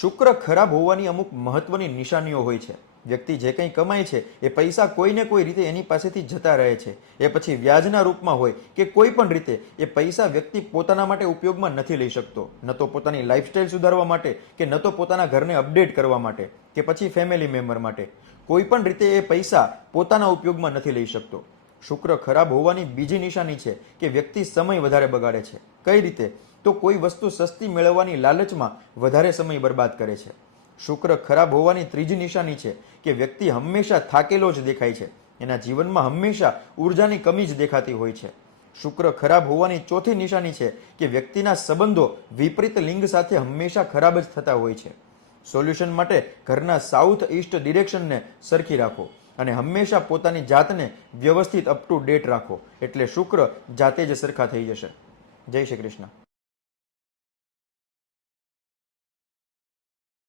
શુક્ર ખરાબ હોવાની અમુક મહત્વની નિશાનીઓ હોય છે. વ્યક્તિ જે કંઈ કમાય છે, એ પૈસા કોઈને કોઈ રીતે એની પાસેથી જતા રહે છે. એ પછી વ્યાજના રૂપમાં હોય કે કોઈ પણ રીતે, એ પૈસા વ્યક્તિ પોતાના માટે ઉપયોગમાં નથી લઈ શકતો. ન તો પોતાની લાઈફસ્ટાઈલ સુધારવા માટે કે ન તો પોતાના ઘરને અપડેટ કરવા માટે કે પછી ફેમિલી મેમ્બર માટે. કોઈ પણ રીતે એ પૈસા પોતાના ઉપયોગમાં નથી લઈ શકતો. શુક્ર ખરાબ હોવાની બીજી નિશાની છે કે વ્યક્તિ સમય વધારે બગાડે છે. કઈ રીતે? તો કોઈ વસ્તુ સસ્તી મેળવવાની લાલચમાં વધારે સમય બરબાદ કરે છે. શુક્ર ખરાબ હોવાની ત્રીજી નિશાની છે કે વ્યક્તિ હંમેશા થાકેલો જ દેખાય છે. એના જીવનમાં હંમેશા ઉર્જાની કમી જ દેખાતી હોય છે. શુક્ર ખરાબ હોવાની ચોથી નિશાની છે કે વ્યક્તિના સંબંધો વિપરીત લિંગ સાથે હંમેશા ખરાબ જ થતા હોય છે. સોલ્યુશન માટે ઘરના સાઉથ ઈસ્ટ ડિરેક્શનને સરખી રાખો અને હંમેશા પોતાની જાતને વ્યવસ્થિત અપ ટુ ડેટ રાખો. એટલે શુક્ર જાતે જ સરખા થઈ જશે. જય શ્રી કૃષ્ણ.